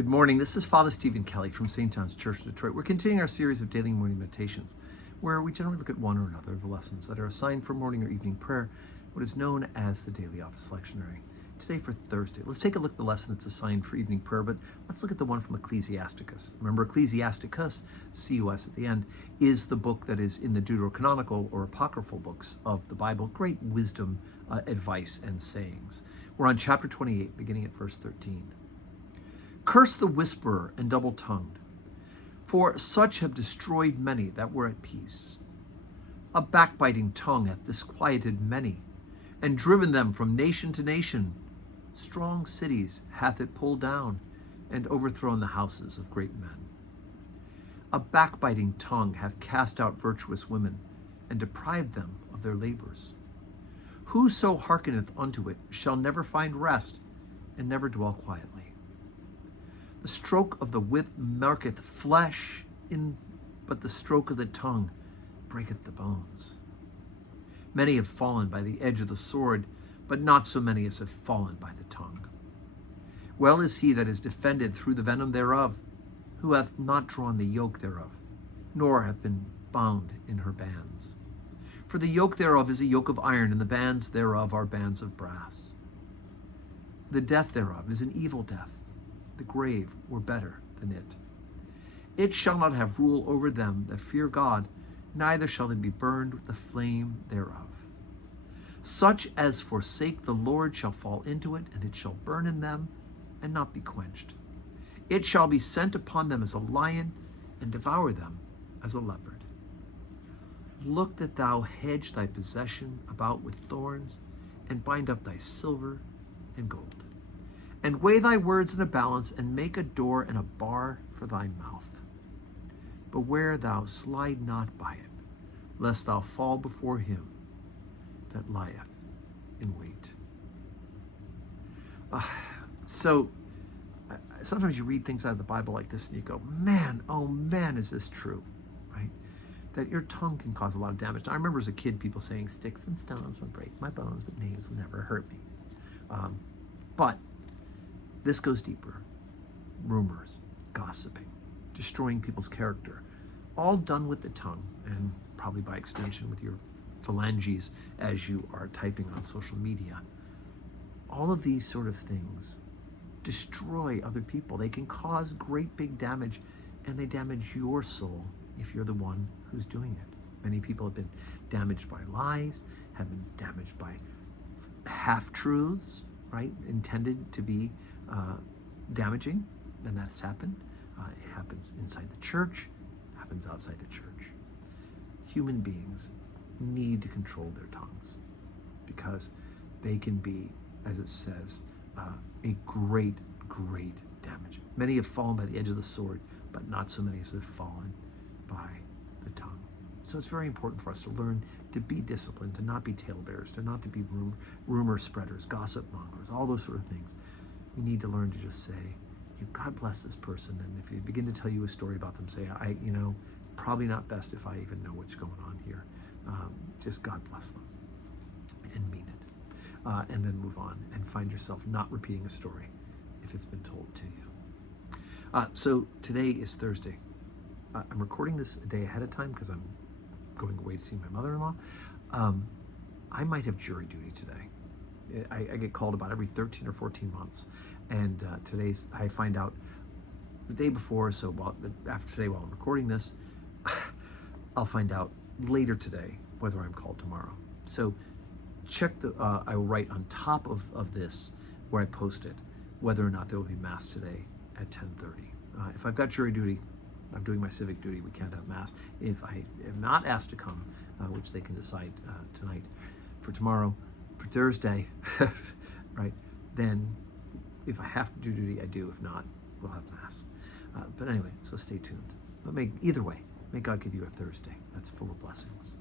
Good morning. This is Father Stephen Kelly from St. John's Church of Detroit. We're continuing our series of daily morning meditations, where we generally look at one or another of the lessons that are assigned for morning or evening prayer, what is known as the Daily Office Lectionary. Today for Thursday, let's take a look at the lesson that's assigned for evening prayer, but let's look at the one from Ecclesiasticus. Remember, Ecclesiasticus, C-U-S at the end, is the book that is in the Deuterocanonical or apocryphal books of the Bible. Great wisdom, advice, and sayings. We're on chapter 28, beginning at verse 13. Curse the whisperer and double-tongued, for such have destroyed many that were at peace. A backbiting tongue hath disquieted many, and driven them from nation to nation. Strong cities hath it pulled down, and overthrown the houses of great men. A backbiting tongue hath cast out virtuous women, and deprived them of their labors. Whoso hearkeneth unto it shall never find rest, and never dwell quietly. The stroke of the whip marketh flesh, but the stroke of the tongue breaketh the bones. Many have fallen by the edge of the sword, but not so many as have fallen by the tongue. Well is he that is defended through the venom thereof, who hath not drawn the yoke thereof, nor hath been bound in her bands. For the yoke thereof is a yoke of iron, and the bands thereof are bands of brass. The death thereof is an evil death. The grave were better than it. It shall not have rule over them that fear God, neither shall they be burned with the flame thereof. Such as forsake the Lord shall fall into it, and it shall burn in them, and not be quenched. It shall be sent upon them as a lion, and devour them as a leopard. Look that thou hedge thy possession about with thorns, and bind up thy silver and gold. And weigh thy words in a balance, and make a door and a bar for thy mouth. Beware thou slide not by it, lest thou fall before him that lieth in wait. Sometimes you read things out of the Bible like this, and you go, man, oh man, is this true, right? That your tongue can cause a lot of damage. I remember as a kid, people saying, sticks and stones will break my bones, but names will never hurt me. But this goes deeper. Rumors, gossiping, destroying people's character, all done with the tongue, and probably by extension with your phalanges as you are typing on social media. All of these sort of things destroy other people. They can cause great big damage, and they damage your soul if you're the one who's doing it. Many people have been damaged by lies, have been damaged by half-truths, right, intended to be damaging, and that's happened. It happens inside the church, it happens outside the church. Human beings need to control their tongues because they can be, as it says, a great, great damage. Many have fallen by the edge of the sword, but not so many as have fallen by the tongue. So it's very important for us to learn to be disciplined, to not be talebearers, to not to be rumor spreaders, gossip mongers, all those sort of things. We need to learn to just say, God bless this person, and if they begin to tell you a story about them, say, probably not best if I even know what's going on here. Just God bless them, and mean it. And then move on and find yourself not repeating a story if it's been told to you. So today is Thursday. I'm recording this a day ahead of time because I'm going away to see my mother-in-law. I might have jury duty today. I get called about every 13 or 14 months. And I find out the day before, so after today while I'm recording this, I'll find out later today whether I'm called tomorrow. So check I will write on top of this where I post it, whether or not there will be mass today at 10:30. If I've got jury duty, I'm doing my civic duty, we can't have mass. If I am not asked to come, which they can decide tonight, for tomorrow, for Thursday, right, then if I have to do duty, I do. If not, we'll have mass. But anyway, so stay tuned. But either way, may God give you a Thursday that's full of blessings.